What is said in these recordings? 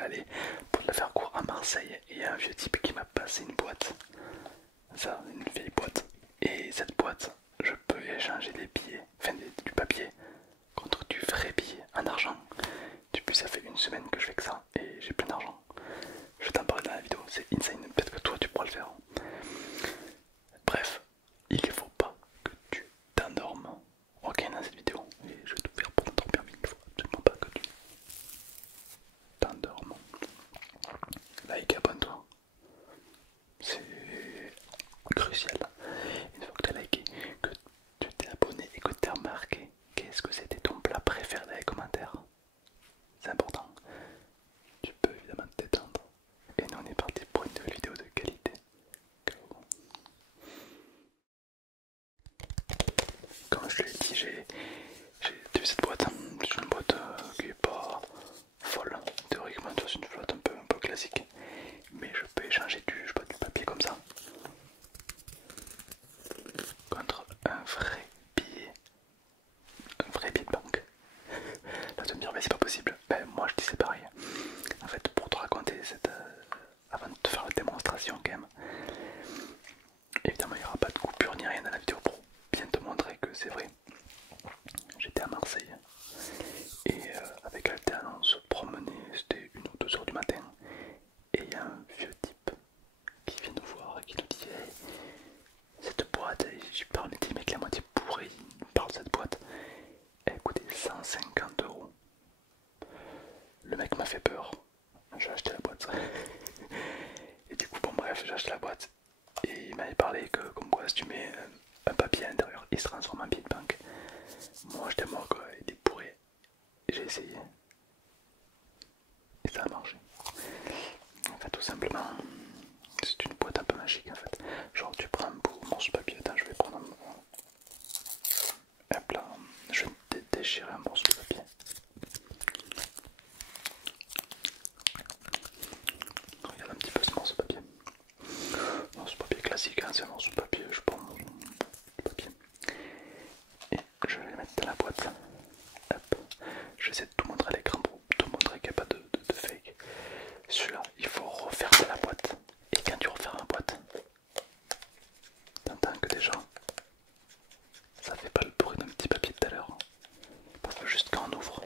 vais aller, pour te la faire court, à Marseille. Et il y a un vieux type qui m'a passé une boîte. Ça, une vieille boîte. Et cette boîte, je peux échanger des billets, enfin du papier, contre du vrai billet en argent. Depuis ça fait une semaine que je fais que ça et j'ai plein d'argent. Je t'en parle dans la vidéo, c'est insane, peut-être que toi tu pourras le faire. Bref, il ne faut pas que tu t'endormes. Ok, dans cette vidéo, et je vais tout faire pour t'endormir, mais il ne faut absolument pas que tu t'endormes. Like, abonne-toi, c'est crucial. Une fois que tu as liké, que tu t'es abonné et que tu as remarqué qu'est-ce que c'était ton plat préféré dans les commentaires, c'est important. Tu peux évidemment te détendre. Et nous on est parti pour une nouvelle vidéo de qualité. Go. Comme je te l'ai dit, j'ai vu cette boîte. C'est une boîte qui est pas folle. Théoriquement, c'est une flotte un peu classique. Mais je peux échanger du, je sais pas, du papier comme ça contre un vrai billet de banque. Là, tu vas me dire, mais c'est pas possible. Ben, moi, je dis c'est pareil. En fait, pour te raconter avant de te faire la démonstration, quand même, évidemment, il n'y aura pas de coupure ni rien dans la vidéo pour bien te montrer que c'est vrai. J'étais à Marseille et avec Altéane, on se promenait, c'était 1 ou 2 heures du matin. Et il y a un vieux type qui vient nous voir et qui nous dit hey, cette boîte, je parle, mais des mecs la moitié bourré, il parle de cette boîte, elle coûtait 150 €. Le mec m'a fait peur, j'ai acheté la boîte. Et du coup, bon, bref, j'ai acheté la boîte et il m'avait parlé que, comme quoi, si tu mets un papier à l'intérieur, il se transforme en billet de banque. Moi, j'étais mort quoi, il est bourré. Et j'ai essayé et ça a marché. Enfin, tout simplement, c'est une boîte un peu magique en fait. Genre, tu prends un bout, morceau de papier. Attends, je vais prendre un. Hop là, je vais déchirer un morceau de papier. Regarde un petit peu ce morceau de papier. Morceau de papier classique, hein, c'est un morceau de papier, je prends de papier. Et je vais le mettre dans la boîte. Hop. Je vais essayer de tout montrer à l'écran pour te montrer qu'il n'y a pas de fake. Celui-là, il faut refermer la boîte. Et quand tu refermes la boîte, t'entends que déjà, ça fait pas le bruit d'un petit papier de tout à l'heure. Parfois juste quand on ouvre.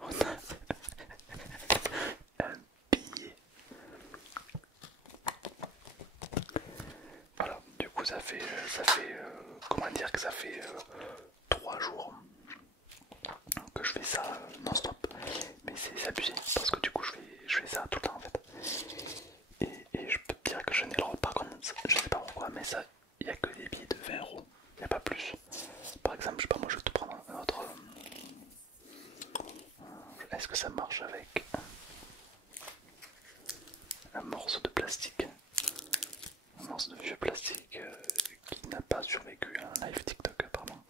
On a un billet. Voilà, du coup comment dire que ça fait 3 jours que je fais ça non-stop. Mais c'est abusé parce que du coup je fais ça tout le temps en fait. Et je peux te dire que je n'ai, alors par contre je sais pas pourquoi, mais ça, il n'y a que des billets de 20 €, il n'y a pas plus. Par exemple, je sais pas, moi je vais te prendre un autre. Est-ce que ça marche avec un morceau de plastique? Un morceau de vieux plastique qui n'a pas survécu à un live TikTok apparemment.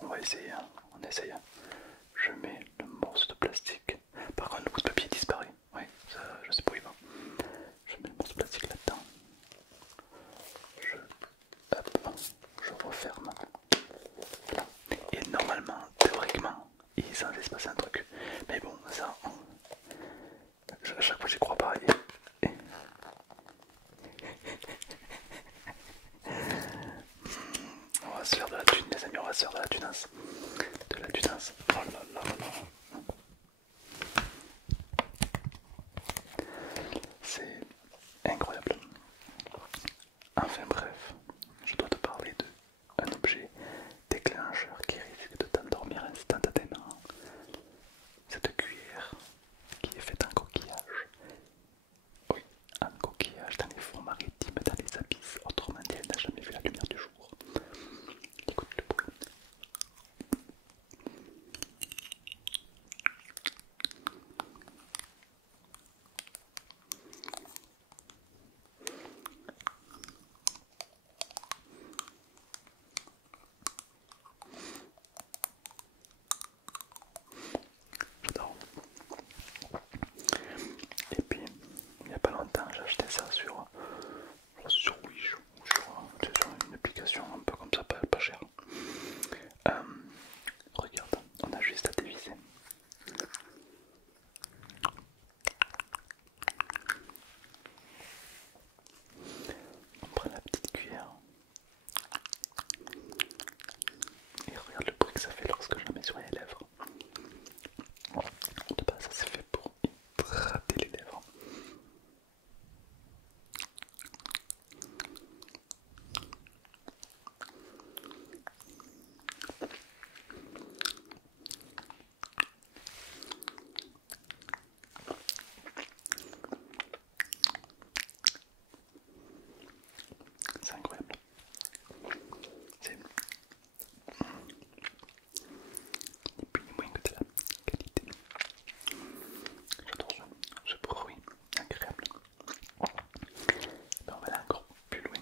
On va essayer, hein. On essaye. Je mets le morceau de plastique. Par contre, le bout de papier disparaît. Oui, ça, je sais pas où il va. Je mets le morceau de plastique là-dedans. Hop, je referme. Et normalement, théoriquement, il est censé se passer un truc. Mais bon, ça, à chaque fois j'y crois pas. On va se faire de la thune, les amis, on va se faire de la tunasse. De la tunasse. Oh là là là. C'est incroyable. Enfin bref, je dois te parler d'un objet déclencheur qui risque de t'endormir instantanément. Cette cuillère qui est faite en coquillage. Oui, un coquillage dans les fonds maritimes, dans les abysses. Autrement dit, elle n'a jamais vu la lumière du jour. Écoute le bruit. que ça fait lorsque je la mets sur les lèvres. De base, ça c'est fait pour hydrater les lèvres. C'est incroyable. C'est ni plus ni moins que de la qualité. J'adore ce bruit agréable. Ben, on va aller encore plus loin.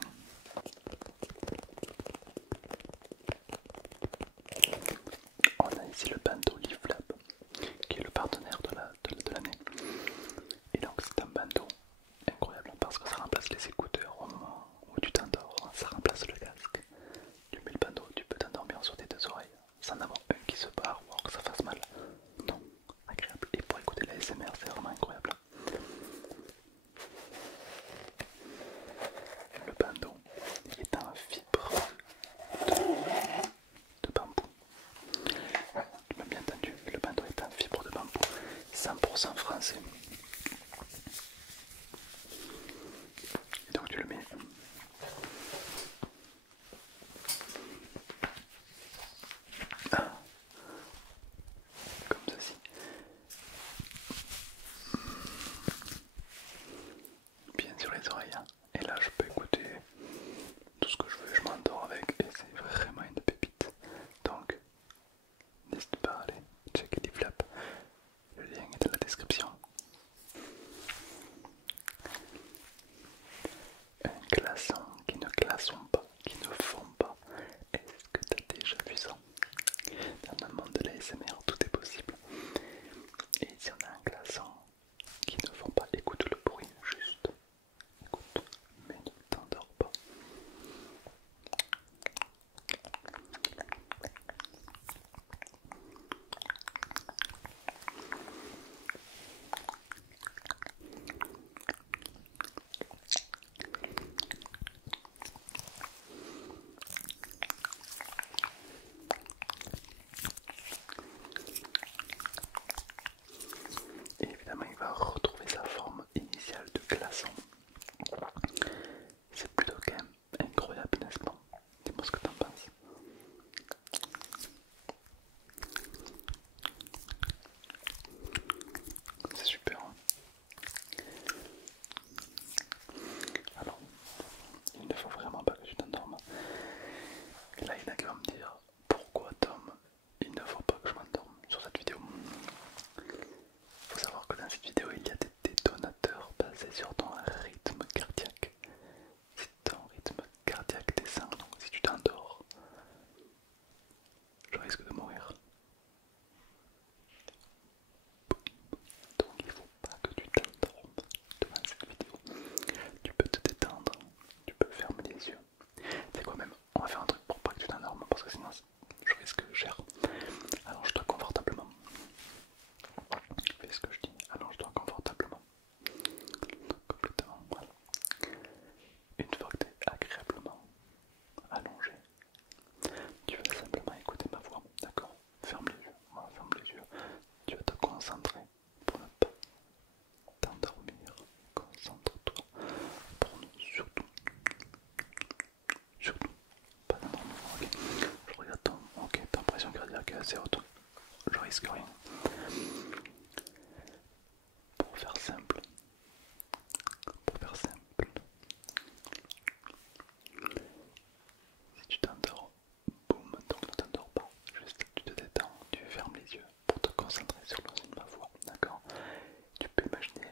On a ici le bandeau Leaflab qui est le partenaire de l'année. Et donc c'est un bandeau incroyable parce que ça remplace les écouteurs au moment où tu t'endors, ça remplace le casque. Tu mets le bandeau, tu peux t'endormir sur tes deux oreilles sans avoir un qui se barre ou alors que ça fasse mal. Non, agréable. Et pour écouter la SMR, c'est vraiment incroyable. Le bandeau est en fibre de bambou. Tu m'as bien entendu, le bandeau est en fibre de bambou, 100% français. Et donc tu le mets comme ceci, bien sur les oreilles. Et là je peux écouter tout ce que je veux, je m'endors avec et c'est vraiment une pépite. Donc n'hésite pas à aller checker Leaflab, le lien est dans la description. Un glaçon qui ne glaçons pas, qui ne fond pas. Est-ce que tu as déjà vu ça? Dans le monde de la SMR, tout est possible. Et si on a un glaçon qui ne fond pas, écoute le bruit, juste écoute, mais ne t'endors pas. Et évidemment, il va retrouver sa forme initiale de glaçon. C'est plutôt quand même incroyable, n'est-ce pas? Dis-moi ce que t'en penses. C'est super. Alors, il ne faut vraiment pas que tu t'endormes. Et là, il y en a qui vont me dire pourquoi Tom, il ne faut pas que je m'endorme sur cette vidéo. Il faut savoir que dans cette vidéo, il y a des détonateurs basés sur ton rythme cardiaque. Si ton rythme cardiaque descend, donc si tu t'endors, je risque de mourir. Donc il ne faut pas que tu t'endormes devant cette vidéo. Tu peux te détendre, tu peux fermer les yeux. C'est quoi même? On va faire un truc pour pas que tu t'endormes parce que sinon je risque cher. Allonge-toi confortablement. Fais ce que je dis, allonge-toi confortablement. Complètement, voilà. Une fois que tu es agréablement allongé, tu vas simplement écouter ma voix, d'accord? Ferme les yeux, voilà, ferme les yeux. Tu vas te concentrer pour ne pas t'endormir. Concentre-toi pour ne surtout pas t'endormir. Ok, je regarde ton. Ok, ta pression cardiaque est assez haute. Je risque rien. Pour faire simple, si tu t'endors, boum, donc ne t'endors pas. Juste tu te détends, tu fermes les yeux pour te concentrer sur le son de ma voix, d'accord? Tu peux imaginer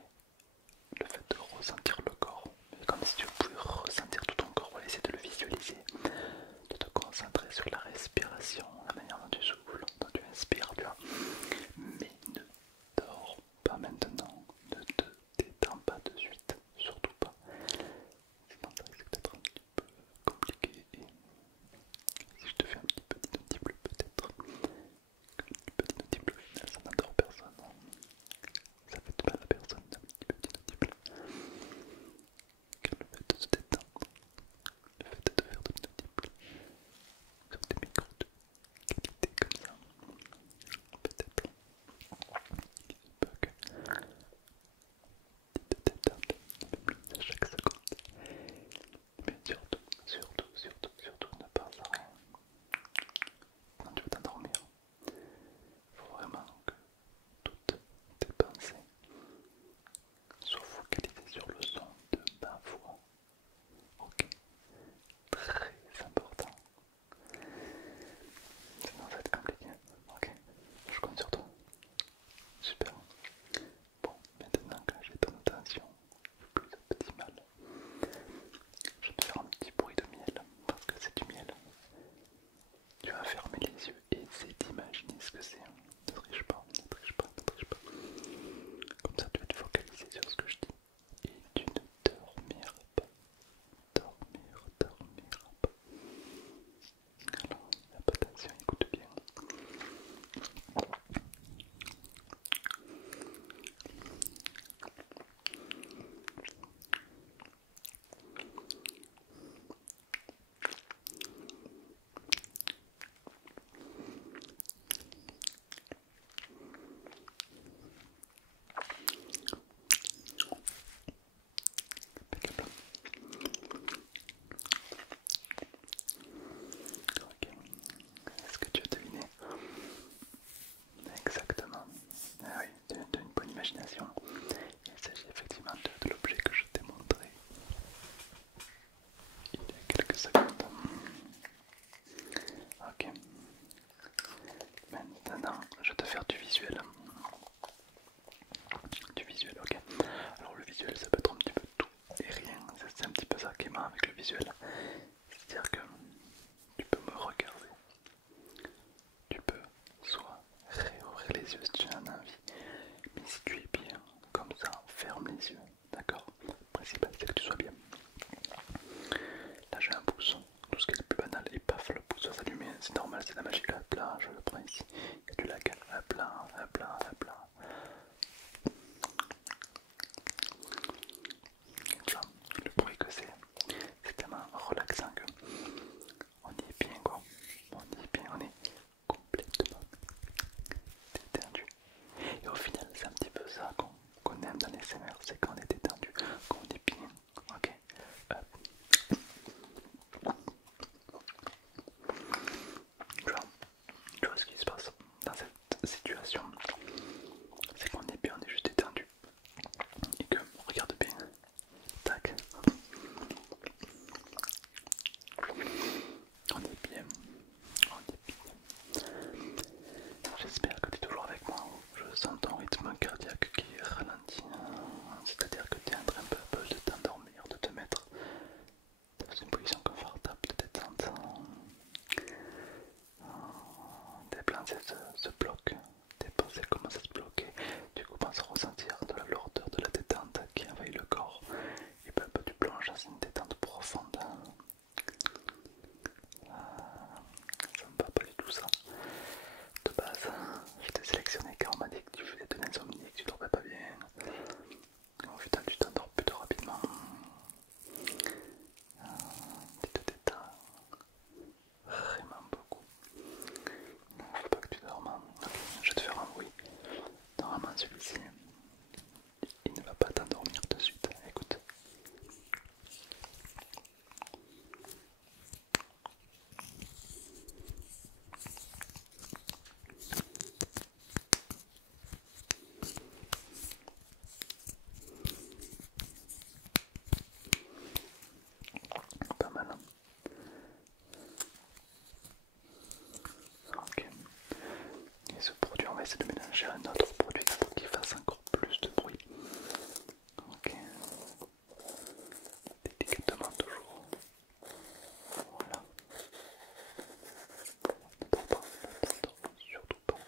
le fait de ressentir le corps, mais comme si tu pouvais ressentir tout ton corps, voilà, essayer de le visualiser, de te concentrer sur la respiration, la manière dont tu souffles, dont tu inspires, tu vois. Mais ne dors pas maintenant, ne te visuel. Du visuel, ok. Alors le visuel ça peut être un petit peu tout et rien, c'est un petit peu ça qui est marrant avec le visuel. C'est-à-dire que tu peux me regarder, tu peux soit réouvrir les yeux si tu en as envie, mais si tu es bien, comme ça, ferme les yeux, d'accord? Le principal c'est que tu sois bien. Là j'ai un pouce, tout ce qui est le plus banal, et paf, le pouce va s'allumer, c'est normal, c'est la magie. Hop là, je le prends ici, et tu la cales, hop là, hop là, hop là. Tu vois, le bruit que c'est tellement relaxant que on y est bien quoi, on y est bien, on est complètement détendu. Et au final, c'est un petit peu ça qu'on aime dans les SMR, c'est quand on est détendu, quand on est bien, ok. Hop. Tu vois ce qui se passe dans cette situation, c'est qu'on est bien, on est juste détendu, et que, regarde bien, tac, on est bien, on est bien. J'espère que tu es toujours avec moi. Je sens ton rythme cardiaque qui ralentit, c'est-à-dire que tu es en train peu de t'endormir, de te mettre dans une position confortable de détente. Tes pensées se bloquent, tes pensées commencent à se bloquer, tu commences à ressentir de la lourdeur, de la détente qui envahit le corps, et peu à peu tu plonges dans une détente profonde. Ça me va pas du tout ça. De base, je t'ai sélectionné car on m'a dit que tu faisais de l'insomnie, que tu dormais pas bien. Au final, tu t'endors plutôt rapidement. Tu te détends vraiment beaucoup. Faut pas que tu dormes. Ok, je vais te faire un bruit. Normalement, celui-ci, il ne va pas t'endormir de suite. Écoute. Pas mal. Ok. Et ce produit, on va essayer de mélanger un autre produit pour qu'il fasse encore plus de bruit. Ok. Délicatement toujours. Voilà. Ne dors pas, ne t'endors surtout pas.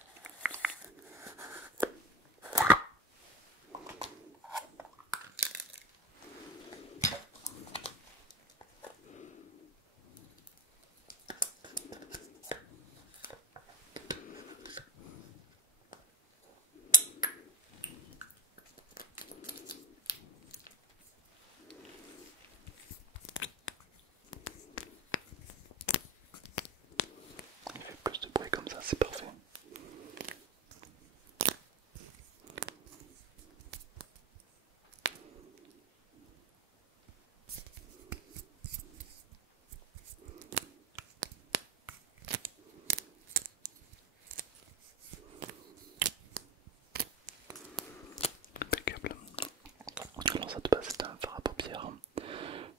Il fait plus de bruit comme ça, c'est parfait. Impeccable. Alors ça te passe, c'est un fard à paupières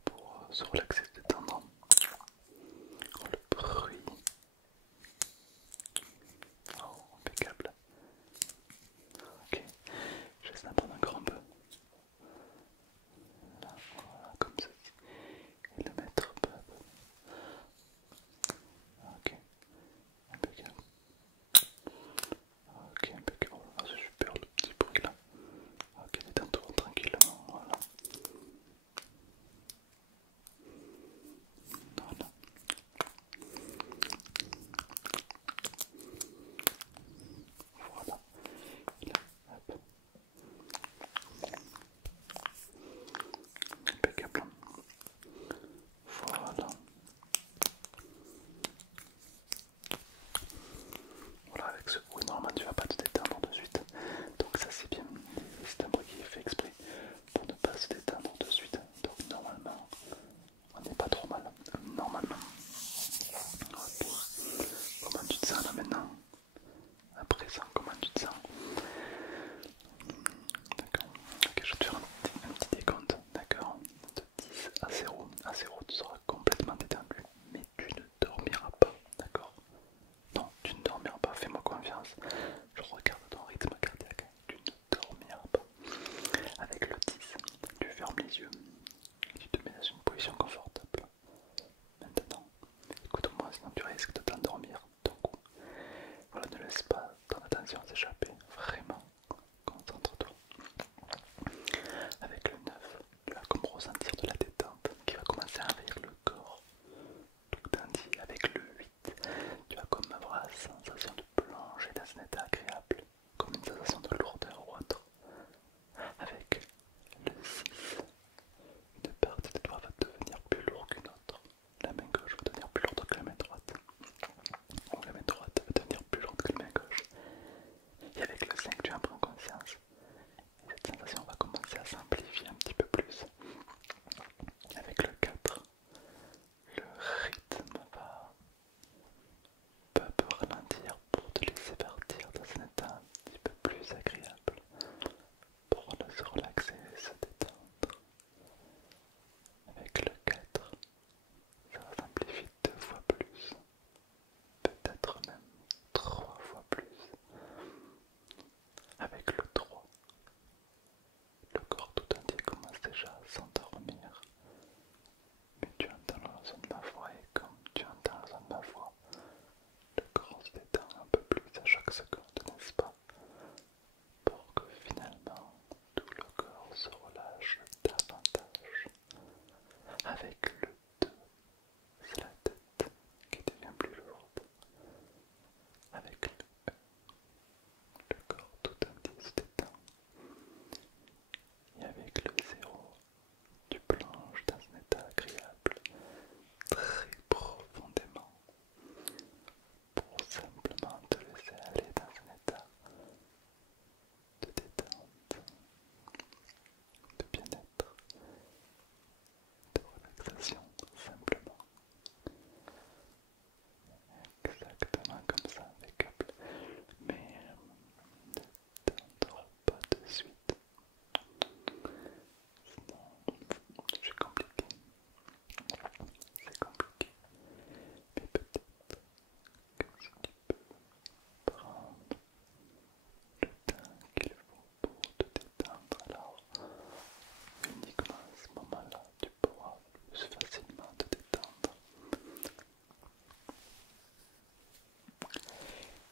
pour se relaxer, se détendre. Le bruit. Oh, impeccable. Ok, je vais essayer d'en prendre encore un peu. Là, voilà, comme ça. Et le mettre peu à peu. Ok, impeccable. Ok, impeccable. Ah, c'est super le petit bruit là. Ok, détends-toi tranquillement. Voilà. Voilà. Voilà. Et là, hop. Impeccable. Voilà. Voilà, avec ce bruit, normalement tu vas pas te détendre de suite. Donc ça c'est bien. C'est un bruit qui est fait exprès pour ne pas se détendre de suite. Donc normalement, on n'est pas trop mal. Normalement. Ok. Comment tu te sens là maintenant? À présent, comment tu te sens? D'accord. Ok, je vais te faire un petit décompte. D'accord. De 10 à 0. À 0, tu seras complètement détendu. Mais tu ne dormiras pas. D'accord. Non, tu ne dormiras pas. Fais-moi confiance. Je regarde ton yeux et tu te mets dans une position confortable. Maintenant, écoute-moi, sinon tu risques de t'endormir d'un coup. Voilà, ne laisse pas ton attention s'échapper, vraiment, concentre-toi. Avec le 9, tu vas comme ressentir de la détente qui va commencer à envahir le corps. Tout tandis avec le 8, tu vas comme avoir la sensation de plonger dans un état agréable, comme une sensation de lourdeur ou autre. Avec le 6, une partie de toi va devenir plus lourde qu'une autre. La main gauche va devenir plus lourde que la main droite. Ou la main droite va devenir plus lourde que la main gauche. Et avec le 5, tu en prends conscience. Et cette sensation va commencer à s'amplifier un petit peu plus. Avec le 4, le rythme va peu à peu ralentir pour te laisser partir dans un état un petit peu plus agréable. Pour se relaxer et se détendre. Avec le 4, ça va s'amplifier 2 fois plus. Peut-être même 3 fois plus. Avec le 3, le corps tout entier commence déjà à s'endormir. Mais tu entends le son de ma voix et comme tu entends le son de ma voix, le corps se détend un peu plus à chaque seconde, n'est-ce pas? Pour que finalement tout le corps se relâche davantage. Avec le 2, c'est la tête qui devient plus lourde. Avec le 1, le corps tout entier se détend. Et avec le 0, tu plonges dans un état agréable, très profondément, pour simplement te laisser aller dans un état de détente, de bien-être, de relaxation, simplement. Exactement comme ça, impeccable. Mais ne t'endors pas de suite, sinon c'est compliqué. C'est compliqué. Mais peut-être que si tu peux prendre le temps qu'il faut pour te détendre, alors uniquement à ce moment-là, tu pourras plus facilement te détendre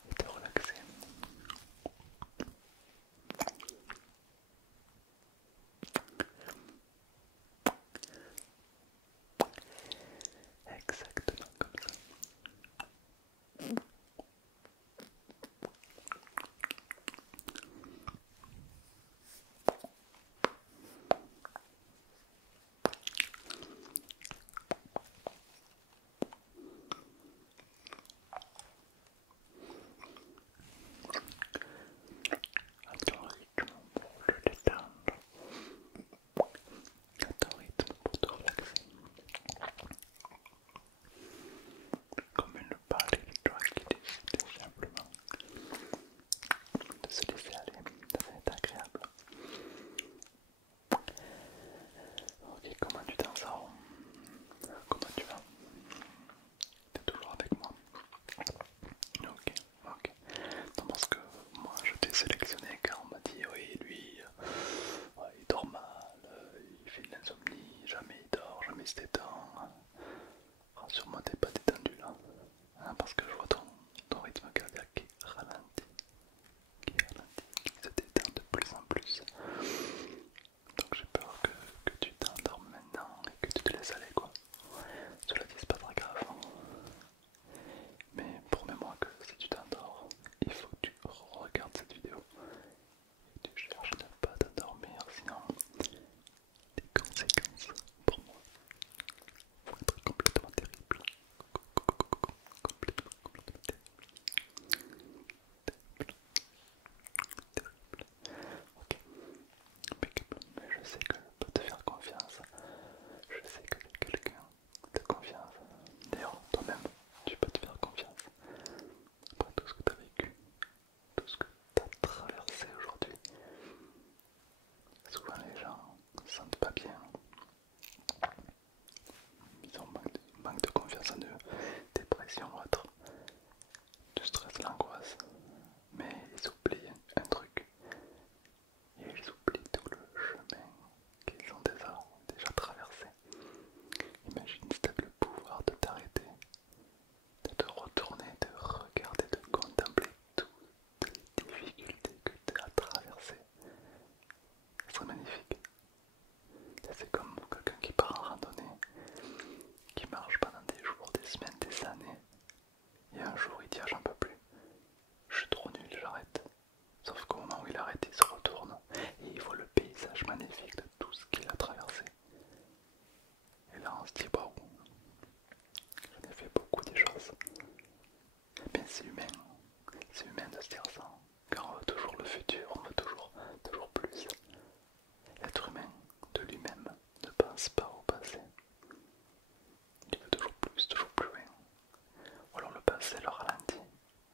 et te relaxer. Exactement comme ça. À ton rythme pour le détendre, à ton rythme pour te relaxer. Comme une balle électrique qui décide simplement de se laisser aller dans un état agréable. Ok, comment tu t'en sors? Comment tu vas? T'es toujours avec moi? Ok, ok. Non, parce que moi je t'ai sélectionné car on m'a dit oui, lui, ouais, il dort mal, il fait de l'insomnie, jamais il dort, jamais il se détend. Rassure-moi, t'es pas détendu là, hein, parce que je vois ton rythme cardiaque qui ralentit, qui se détend de plus en plus. Donc j'ai peur que tu t'endormes maintenant et que tu te laisses aller quoi. Cela dit, c'est pas très grave. Mais promets-moi que si tu t'endors, il faut que tu C'est humain de se dire ça, car on veut toujours le futur, on veut toujours plus. L'être humain de lui-même ne pense pas au passé. Il veut toujours plus loin. Ou alors le passé le ralentit,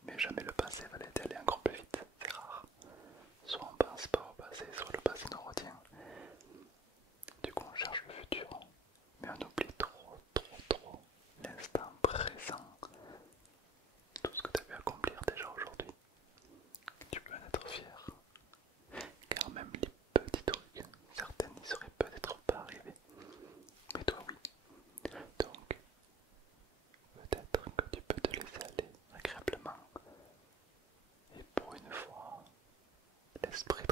mais jamais le passé va l'aider à aller encore plus vite, c'est rare. Soit on pense pas au passé, soit le passé nous retient. Du coup on cherche le futur, mais on oublie trop l'instant présent. Tout ce que tu as pu accomplir déjà aujourd'hui, tu peux en être fier. Car même les petits trucs, certains n'y seraient peut-être pas arrivés. Mais toi oui. Donc, peut-être que tu peux te laisser aller agréablement. Et pour une fois, l'esprit